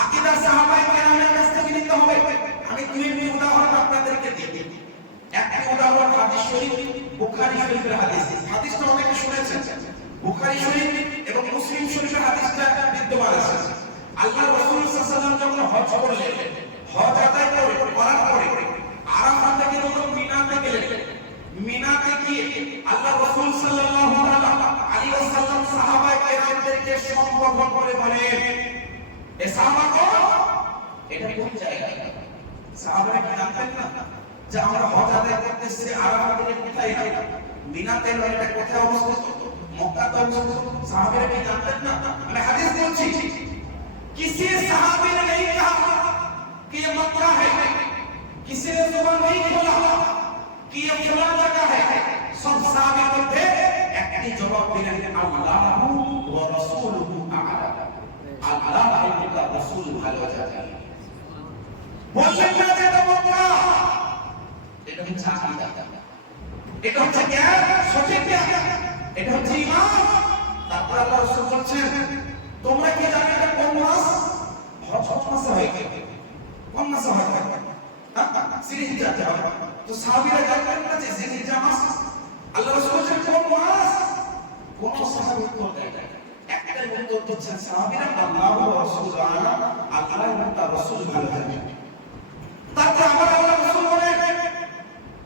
আকিদা সাহাবায়ে কেরামের কাছ থেকে নিতে হবে। আমি দুই উদাহরণ আপনাদেরকে দিই। একটি উদাহরণ হাদিস শরীফ, বুখারী শরীফের হাদিস। হাদিসটা অনেকে শুনেছেন। বুখারী শরীফ এবং মুসলিম শরীফের হাদিসটা বিদ্যমান আছে। আল্লাহ রাসূল সাল্লাল্লাহু যখন হজ করলেন, হজ আদায় করে, করার পরে আরাফা থেকে যখন মিনাতে গেলেন, মিনাতে গিয়ে আল্লাহ রাসূল সাল্লাল্লাহু আলাইহি ওয়াসাল্লাম সাহাবায়ে কেরামদেরকে সম্বোধন করে বলেন এ সাহাবাগণ এটা কোন জায়গা সাহাবারা কি জানতেন না যে আমরা হজ আদায় করতেছি আরাফা থেকে কোথায় মিনাতে নয় এটা কোথায় অবস্থিত মক্কাতে অবস্থিত সাহাবারা কি জানতেন না আমি হাদিস বলছি किसी सहाबी ने नहीं कहा कि ये मक्का है किसी ने जुबान नहीं खोला कि ये फला जगह है सब साहबी মধ্যে একটি জবাব দিলেন আল্লাহু ওয়া রাসূলুহু আ'লাম আল্লাহ ভালো জানেন এটা হচ্ছে এটা হচ্ছে এটা হচ্ছে ঈমান তারপর আল্লাহ রাসূল বলছেন তোমরা কি জানো এটা কোন মাস হজ মাসে হয় কোন মাসে হয় সিরিহিজাতে হয় তো সাহাবীরা জানতেন না যে সিরিহিজা মাস আল্লাহ রাসূল বলছেন দেয় এখানে উত্তর করছেন সাহাবিরা আল্লাহ রাসূল আলা আল্লাহ এবং তার রাসূল ভালো জানে তারপরে আবার আল্লাহ রাসূল বলেন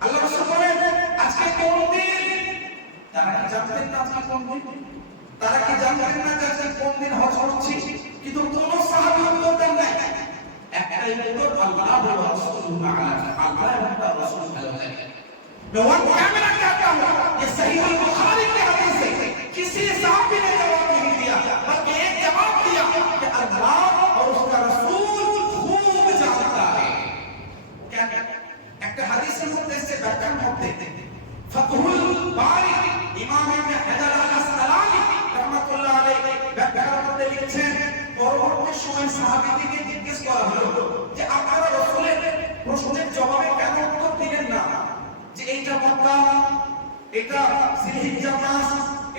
আল্লাহ রাসূল বলেন আজকে কোন দিন তারা কি জানতেন না আজকে কোন দিন তারা কি জানতেন না যে আজকে কোন দিন হজ করছি কিন্তু কোন সাহাবী উত্তর দেন নাই একটাই উত্তর আল্লাহ রাসূল আল্লাহ এবং তার রাসূল ভালো জানে নো ওয়ান এটা জিলহিজ্জা মাস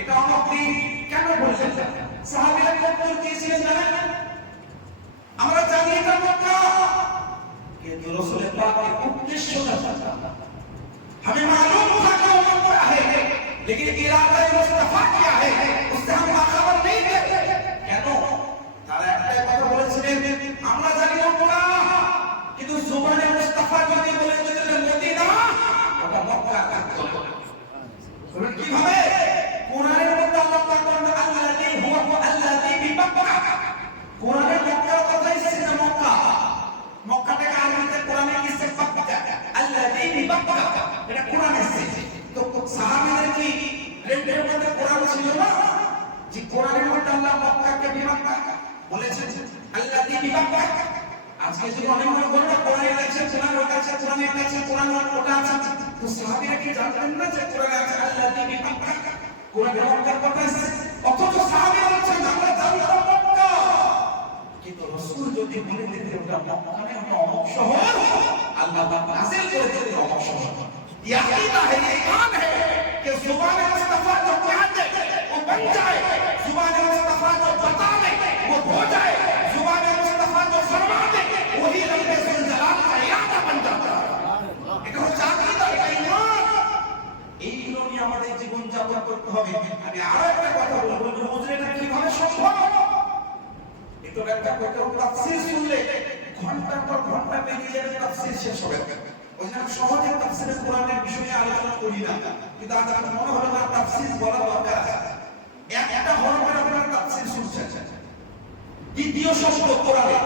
এটা অমুক দিন কেন বললেন না সাহাবীরা উত্তর দিয়েছিলেন জানেন আমরা জানি এটা মক্কা কিন্তু रसूल पाक के उद्देश्य का था हमें मालूम था कि वो मक्का है लेकिन इरादा मुस्तफा क्या है उससे हम बाखबर नहीं थे কেন তারা একটাই কথা বলেছিলেন আমরা জানি মক্কা কিন্তু জুবানে মুস্তাফা যদি বলে দিতেন মদিনা ওটা মক্কা থাকতো বলেন আজকে যদি অনেক মনে করো না কোরআনে লেখছে কোরআন ওটা আছে কোরআনে লেখছে কোরআন ওটা আছে তো সাহাবীরা কি জানতেন না যে কোরআনে আছে আল্লাযী বিবাক্কা কোরআনে মক্কার কথা এসেছে অথচ সাহাবীরা বলছেন আমরা জানতাম মক্কা কিন্তু রসুল যদি বলে দিতে ওটা মক্কানে ওটা অমুক শহর আল্লাহ পাক নাযিল করে দিতে অমুক শহর ये अकीदा है ये ईमान है कि जुबान मुस्तफा जो कह दे वो बन जाए করতে হবে। আমি আরও একটা কথা বলব হুজুর এটা কীভাবে সম্ভব? একটু ব্যাখ্যা করতে হবে, তাফসীর শুনলে ঘণ্টার পর ঘণ্টা পেরিয়ে যাবে, তাফসীর শেষ হবে। ওই জন্য সহজে তাফসীরের কোরআনের বিষয়ে আলোচনা করি না। কিন্তু আজ আমার মনে হলো না, তাফসীর বলা দরকার। আছে একটা হরফের আপনার তাফসীর শুনছেন। দ্বিতীয় শব্দ কোরআনে,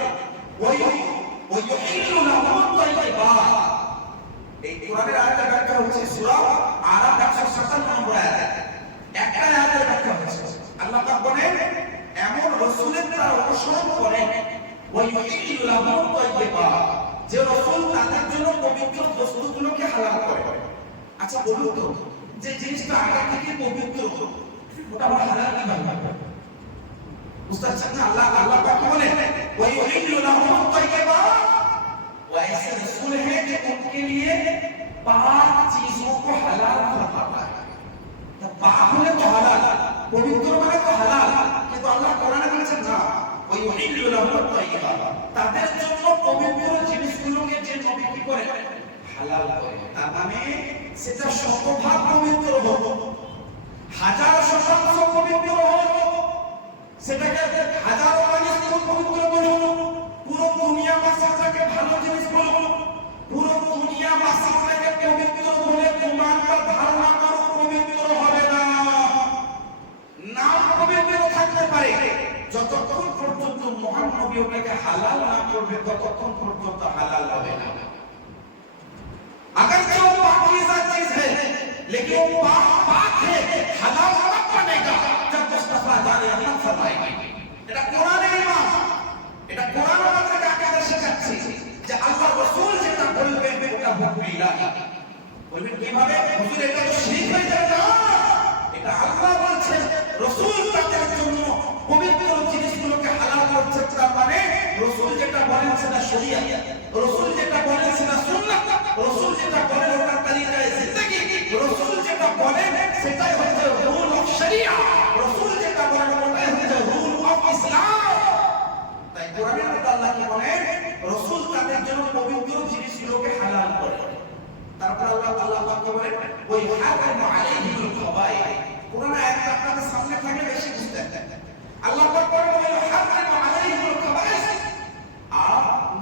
ওই ওই ইউহিল্লু লাহুম তাইয়্যিবাত এই কোরআনের আয়াতের ব্যাখ্যা হচ্ছে সূরা আরাফ 157 নম্বর আয়াত। একটা আয়াতের ব্যাখ্যা হচ্ছে আল্লাহ পাক বলেন এমন রাসূলের তারা অনুসরণ করেন ওই ইউহিল্লু লাহুম তাইয়্যিবাত যে রাসূল তাদের জন্য পবিত্র বস্তুগুলোকে হালাল করে আচ্ছা বলুন তো যে জিনিসটা আগে থেকে পবিত্র ওটা আমরা হালাল কিভাবে হবে বুঝতে পারছেন না আল্লাহ আল্লাহ পাক বলেন ওই ইউহিল্লু লাহুম তাইয়্যিবাত वो ऐसे रसूल हैं कि उनके लिए पाक चीजों को हलाल फरमाता বা আকুলে তো হালাল। পবিত্র মানে তো হালাল। কিন্তু আল্লাহ পবিত্র জিনিসগুলোকে যে নবী কি করে? হালাল মানে পবিত্র হোক। সেটাকে হাজারো মানুষ পবিত্র বলুন পুরো দুনিয়া বাসাটাকে ভালো জিনিস বলুন পুরো দুনিয়া বাসাটাকে পবিত্র বলে তোমার ধারণা থাকতে পারে যতক্ষণ পর্যন্ত মহান নবী ওটাকে হালাল না করবে ততক্ষণ পর্যন্ত হালাল হবে না अगर जो पाकीज़ा चीज है लेकिन वो पाक पाक है हलाल तब बनेगा जब मुस्तफा जाने अल्लाह फरमाएगा এটা কোরআনের ইমাম এটা কোরআন আমাদেরকে আকিদা শেখাচ্ছে যে আল্লাহ রাসূল যেটা বলবেন ওটা হুকুম ইলাহি বলবেন কিভাবে হুজুর এটা তো শিরক হয়ে যাবে না এটা আল্লাহ বলছেন রাসূল শরীয়ত রাসূল যেটা বলেন সেটা সুন্নাত রাসূল যেটা বলেন ওটা তরিকায়ে জিন্দেগি, রাসূল যেটা বলেন সেটাই হচ্ছে রুল অফ শরিয়া, রাসূল যেটা বলেন ওটাই হচ্ছে রুল অফ ইসলাম। তাই কোরআনের মধ্যে আল্লাহ কি বলেন? রাসূল তাদের আল্লাহ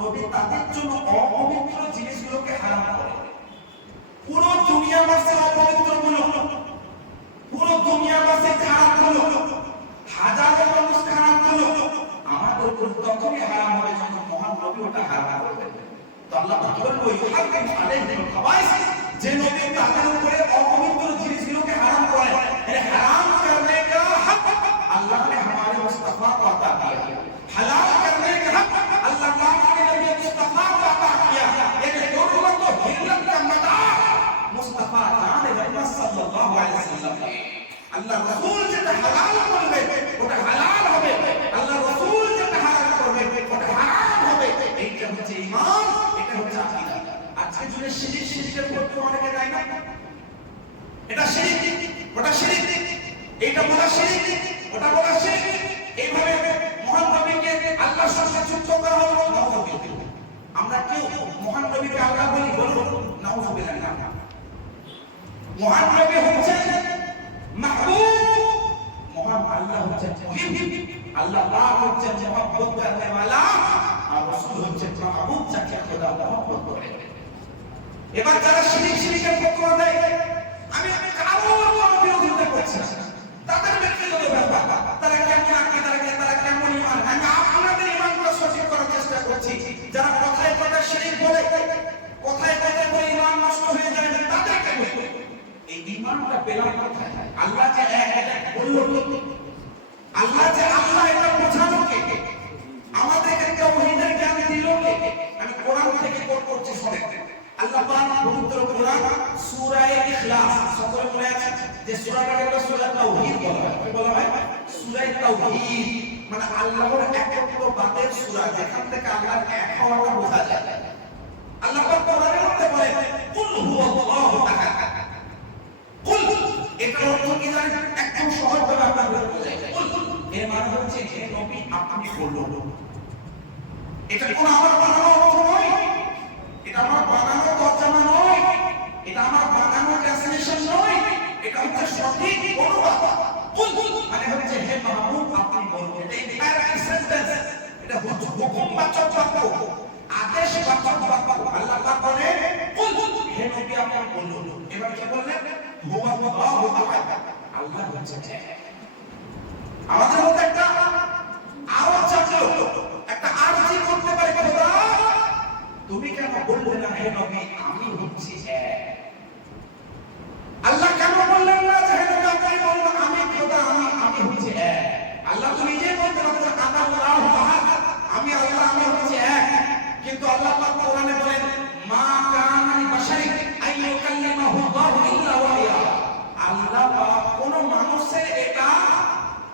নবী তাদের জন্য অপবিত্র জিনিসগুলোকে হারাম করে, পুরো দুনিয়াবাসী অপবিত্রগুলো পুরো দুনিয়াবাসী খারাপগুলো হাজারো মানুষ খারাপগুলো আমাদের উপর তখনই হারাম হবে যখন মহান নবী ওটা হারাম করবে তো আল্লাহ বলেন ওই খাবাইস যে নবী তাদের উপরে অপবিত্র জিনিসগুলোকে নবীকে আল্লাহ বলি, বলুন নাউযুবিল্লাহ না মহান নবী হচ্ছেন মাহবুব। মহান আল্লাহ হচ্ছেন মুহিব আল্লাহ পাক হচ্ছেন মহব্বত করনে वाला আর রাসূল হচ্ছেন মাহবুব, যাকে খোদা মহব্বত করে। এবার যারা শিরিক শিরিকের ফতোয়া দেয় আমি কারোর কোনো বিরোধিতা করছি না। তাদের ব্যক্তিগত ব্যাপার। তারা কেমন আঁকে, তারা কেমন ইমান আমি আপনাদের ইমানটা সঠিক করার চেষ্টা করছি। যারা ইমানটা পেলাম কোথায়? আল্লাহ যে এক বলল আল্লাহ যে আল্লাহ এটা বোঝানো কে? আমাদেরকে তাওহীদের জ্ঞান দিল কে? আমি কোরআন থেকে কোট করছি শুনে আল্লাহ পাক পবিত্র কোরআন সূরা ইখলাস, সকলে মনে আছে? যে সূরাটাকে আমরা সূরা তাওহীদ বলা হয়? কি বলা হয়? সূরা তাওহীদ। মানে আল্লাহর একত্ববাদের সূরা, যেখান থেকে আল্লাহর এক হওয়াটা বোঝা যায়। আল্লাহ পাক কোরআনের মধ্যে বলেন, কুল হুয়াল্লাহু আহাদ কুল এটার অর্থ কি জানেন একদম সহজ ভাবে আপনাদের বোঝাই যায় কুল এর মানে হচ্ছে হে নবী বলুন এটা কোন আমার বানানো অর্থ নয়। এটা আমার বানানো তর্জমা নয়। এটা আমার বানানো ট্রান্সলেশন নয়। এটা হচ্ছে সঠিক অনুবাদ। মানে হচ্ছে হে মাহবুব, আপনি বলুন এটা এন্টায়ার সেন্টেন্স এটা হচ্ছে হুকুমবাচক বাক্য। আদেশ বাচক বাক্য। আল্লাহ পাক বলে কুল হে নবী, আপনি বলুন। এবার কি বললেন? হুয়া আল্লাহ হচ্ছে আমাদের আল্লাহ কেন কানা মানুষের এটা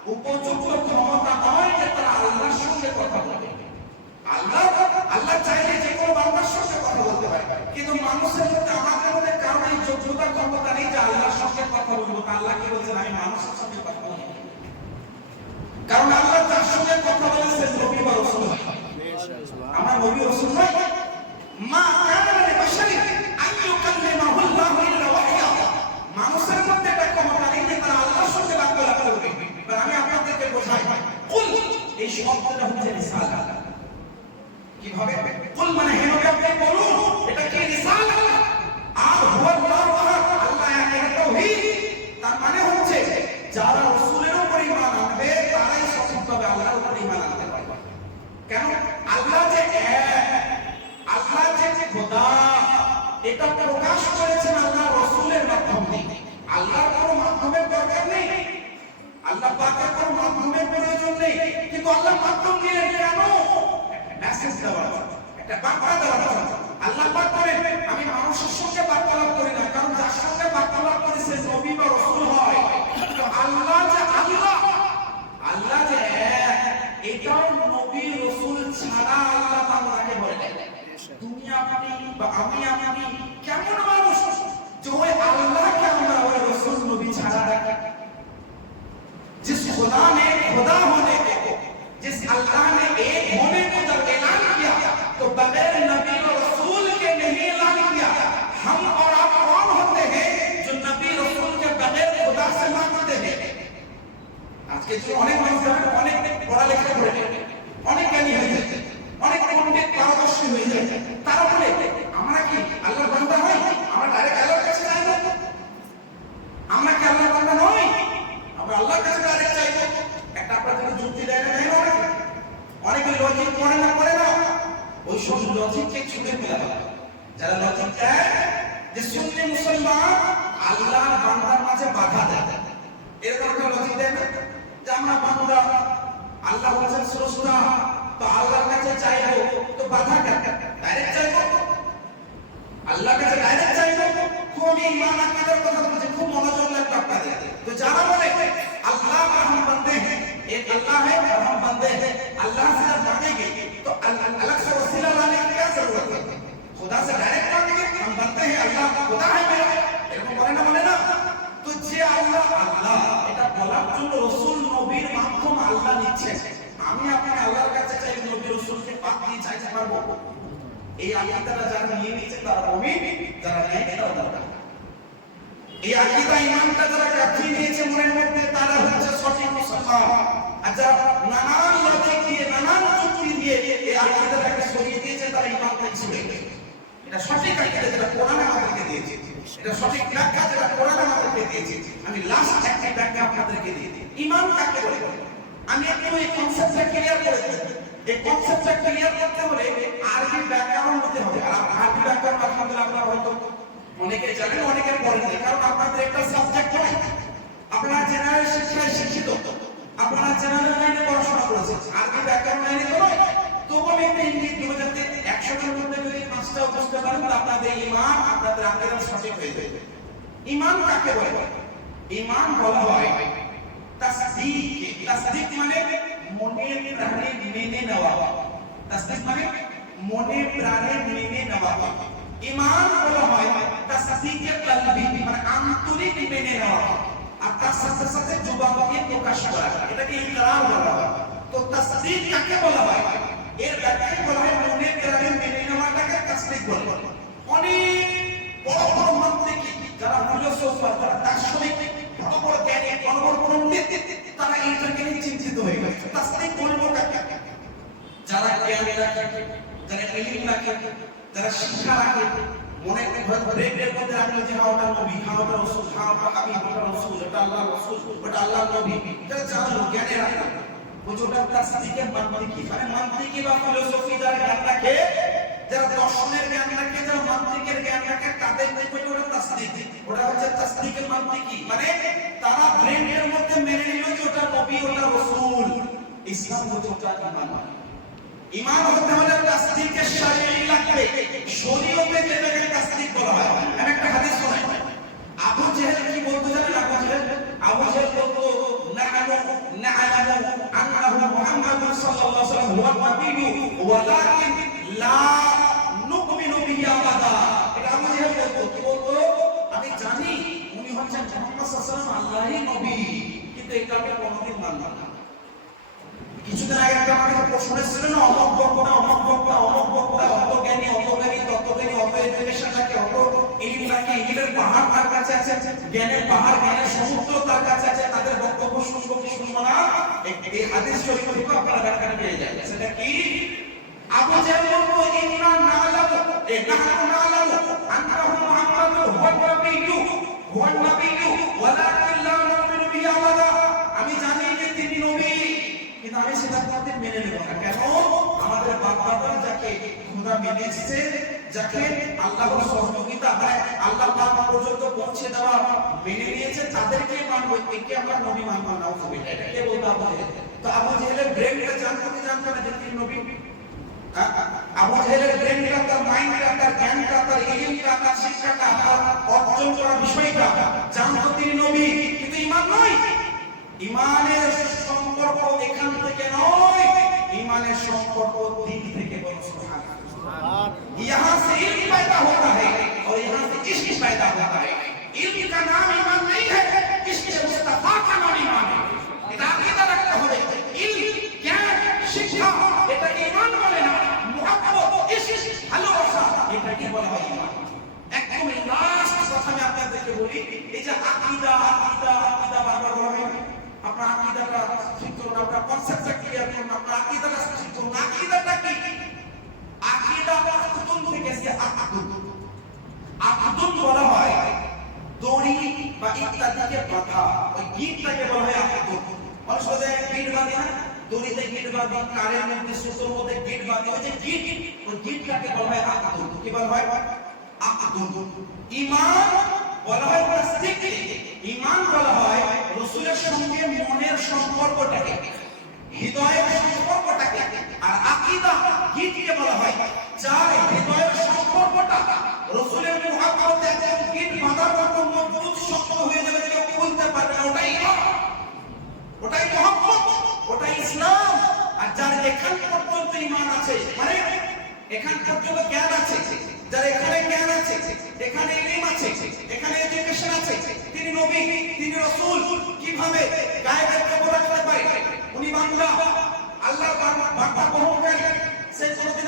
উপযুক্ত ক্ষমতা নয় যে তারা আল্লাহর সঙ্গে কথা কিন্তু মানুষের মধ্যে আমার কারণে কারণে যোগ্যতা ক্ষমতা নেই যে আল্লাহর সঙ্গে কথা বলব আল্লাহ কে বলছেন? আমি মানুষের সঙ্গে কথা বলব। কারণ আল্লাহ তার সঙ্গে কথা বলেছেন নবী বা রসুল আমার নবী রসুল মা কানা মানে আমি মানুষের মধ্যে ক্ষমতা নেই যে তারা আল্লাহর সঙ্গে আমি আপনাদেরকে বোঝাই, কুল, এই শব্দটা হচ্ছে কীভাবে? কুল মানে হে আপনি বলুন। এটা কি বা আমি খুব আমি ইমান আকিদার কথা বলছি খুব মনোযোগ লাগবে আপনাদের তো যারা বলে अल्लाह का हम बंदे हैं एक अल्लाह है और हम बंदे हैं अल्लाह से जब मांगेंगे तो अल- अलग से वसीला लाने की क्या जरूरत है खुदा से डायरेक्ट मांगेंगे हम बनते हैं अल्लाह खुदा है मेरा এরকম বলে না বলে না তো যে আল্লাহ আল্লাহ এটা বলার জন্য রসুল নবীর মাধ্যম আল্লাহ নিচ্ছে আমি আপনাকে আল্লাহর কাছে চাই নবী রসুলকে পাক দিয়ে চাইতে পারবো এই আকিদাটা যারা নিয়ে নিচ্ছে তারা মুমিন যারা নেয় তারা দরকার এই আকিদা ইমানটা যারা কাটিয়ে নিয়েছে মনের মধ্যে, তারা হচ্ছে সঠিক মুসলমান। আর যারা নানান লজিক দিয়ে, নানান যুক্তি দিয়ে এই আকিদাটাকে সরিয়ে দিয়েছে, তারা ইমানটা গেছে এটা সঠিক আকিদা যেটা কোরআন আমাদেরকে দিয়েছে। এটা সঠিক ব্যাখ্যা যেটা কোরআন আমাদেরকে দিয়েছে। আমি লাস্ট একটা ব্যাখ্যা আপনাদেরকে দিয়ে দিই। ইমান কাকে বলে? আমি একটু এই কনসেপ্টটা ক্লিয়ার করে দিই এই কনসেপ্টটা ক্লিয়ার করতে হলে আরবি ব্যাকরণ হতে হবে। আর আরবি ব্যাকরণ, আলহামদুলিল্লাহ, আপনারা হয়তো অনেকে জানেন, অনেকে পড়েন কারণ আপনাদের একটা সাবজেক্ট নাই। আপনারা জেনারেল শিক্ষায় শিক্ষিত। আপনারা জেনারেল লাইনে পড়াশোনা করেছেন। আরবি ব্যাকরণ লাইনে তো নয়। তবু আমি একটা ইঙ্গিত দেবো যাতে একশোটার মধ্যে যদি পাঁচটা বুঝতে পারেন তো আপনাদের ইমান, আপনাদের আকিদা সঠিক হয়ে যাবে ইমান কাকে বলে? ইমান বলা হয় তাসদিক। তাসদিক মানে মনে প্রাণে মেনে নেওয়া। তাসদিক মানে মনে প্রাণে মেনে নেওয়া। ইমান বলা হয় তাসদিকে কলবি মানে আন্তরিক মেনে নেওয়া আর তার সাথে সাথে জবাবকে প্রকাশ করা এটাকে ইকরার বলা হয়। তো তাসদিক কাকে বলা হয়? এর ব্যাখ্যায় বলা হয় মনে প্রাণে মেনে নেওয়াটাকে তাসদিক বলে। অনেক বড় বড় মন্ত্রী যারা ফিলোসফার যারা দার্শনিক, বড় বড় জ্ঞানী, বড় বড় পণ্ডিত, তারা এইটাকে নিয়ে চিন্তিত হয়ে গেছে। তাসদিক বলব কাকে? যারা জ্ঞান রাখে, যারা ইলিম রাখে যারা শিক্ষা রাখে মনে ব্রেকের মধ্যে রাখলে যে হ্যাঁ ওটা নবী হ্যাঁ ওটা রসুল হ্যাঁ ওটা হাবিব ওটা রসুল ওটা আল্লাহ রসুল, ওটা আল্লাহ নবী, যারা জানলো জ্ঞানে মান্তিকি মানে মান্তিকি বা ফিলোসফি যারা জ্ঞান রাখে, যারা দর্শনের জ্ঞান রাখে, যারা মান্তিকের জ্ঞান রাখে, তাদের নিকটে ওটা তাসদিক? ওটা হচ্ছে তাসদিকের মান্তিকি মানে তারা ব্রেনের মধ্যে মেনে নিল যে ওটা নবী, ওটা ইসলাম হচ্ছে ইমান হতে হলে তাসদিকে শরঈ লাগবে। শরীয়তে যেটাকে তাসদিক বলা হয়। আমি একটা হাদিস শোনাই। আবু জেহেল কি বলতো জানেন? আবু জেহেল? আবু জেহেল বলতো, নাহনু আবাদা। এটা আমি জানি উনি হচ্ছেন মুহাম্মদ সাল্লাল্লাহু কিন্তু এটা আমি কোনোদিন না। কিছুদিন আগে একটা আমাকে প্রশ্ন এসেছিল না, অমক বক্তা অমক বক্তা অমক বক্তা অত জ্ঞানী অত জ্ঞানী তত্ত্ব জ্ঞানী, অত এডুকেশন থাকে অত এই রাখে ইলিমের পাহাড় তার কাছে আছে? জ্ঞানের পাহাড়, জ্ঞানের সমুদ্র তার কাছে আছে, তাদের বক্তব্য শুনব কি শুনব না? এই হাদিস শরীফ থেকে আপনারা ব্যাখ্যাটা পেয়ে যায় সেটা কি? আবু জাহল তো ইমান না নালামু এ নাহনু নালামু আন্নাহু মুহাম্মাদুন হুয়ান নাবিয়্যু হুয়ান নাবিয়্যু ওয়ালাকিন লা নুমিনু বিহি আবাদা আমি জানি যে তিনি নবী। কিন্তু আমি সেটা আপনাদের মেনে নেব না। কেন? আমাদের বাপ দাদারা যাকে খোদা মেনে যাকে আল্লাহর সহযোগিতা দেয়, আল্লাহ পাক পর্যন্ত পৌঁছে দেওয়া মেনে নিয়েছে তাদেরকে মানব, একে আমরা নবী মানব না এটা এটাকে বলতে জেহেল তো আবু জেহেলের ব্রেনটা জানতো কি জানতো না যে তিনি নবী? হ্যাঁ? আবু জেহেলের ব্রেনটা তার মাইন্ডটা তার জ্ঞানটা, তার ইলমটা, তার শিক্ষাটা, তার অর্জন করা বিষয়টা জানতো তিনি নবী, কিন্তু ইমান নয়। ইমানের সম্পর্ক এখান থেকে নয় ইমানের সম্পর্ক দিক থেকে বলো সুবহানাল্লাহ यहाँ से इल्म पैदा होता है और থেকে আকুতুন আকুতুন বলা হয় দড়ি বা ইত্যাদিকে বাঁধা ওই গিটটাকে বলা হয় আকুতুন মানুষ বলে গিট বাঁধে না দড়িতে গিট বাঁধি কারের মধ্যে সুতোর মধ্যে গিট বাঁধি ওই যে গিট ওই গিটটাকে বলা হয় আকুতুন কি বলা হয় আকুতুন ঈমান বলা হয় তাসদিক ঈমান বলা হয় রাসূলের সঙ্গে মনের সম্পর্কটাকে হৃদয়ের সম্পর্কটাকে আর আকীদা গীতকে বলা হয় যার হৃদয়ের সম্পর্কটা রসুলের মুহাব্বতে একদম গীত বাঁধার মতো মজবুত শক্ত হয়ে যাবে কেউ খুলতে পারবে না, ওটাই ওটাই মুহাব্বত ওটাই ইসলাম। আর যার এখান পর্যন্ত ঈমান আছে মানে এখান পর্যন্ত জ্ঞান আছে, যার এখানে জ্ঞান আছে, এখানে ইলম আছে, এখানে এডুকেশন আছে, তিনি নবী, তিনি রাসূল, কীভাবে গায়েবের খবর রাখতে পারে? উনি বান্দা আল্লাহর বার- বার্তা বহনকারী সে কোনোদিন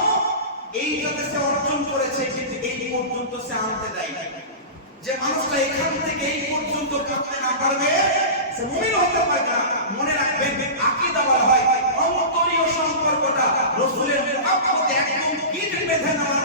এই যাতে সে অর্জন করেছে, কিন্তু এই পর্যন্ত সে আনতে দেয় যে মানুষটা এখান থেকে এই পর্যন্ত কাঁদতে না পারবে, সে মুমিন হতে না। মনে রাখবেন, আকিদা দেওয়া হয়, অন্তরীয় সম্পর্কটা রসুলের মুহাব্বতে একদম গিট বেঁধে নেওয়ার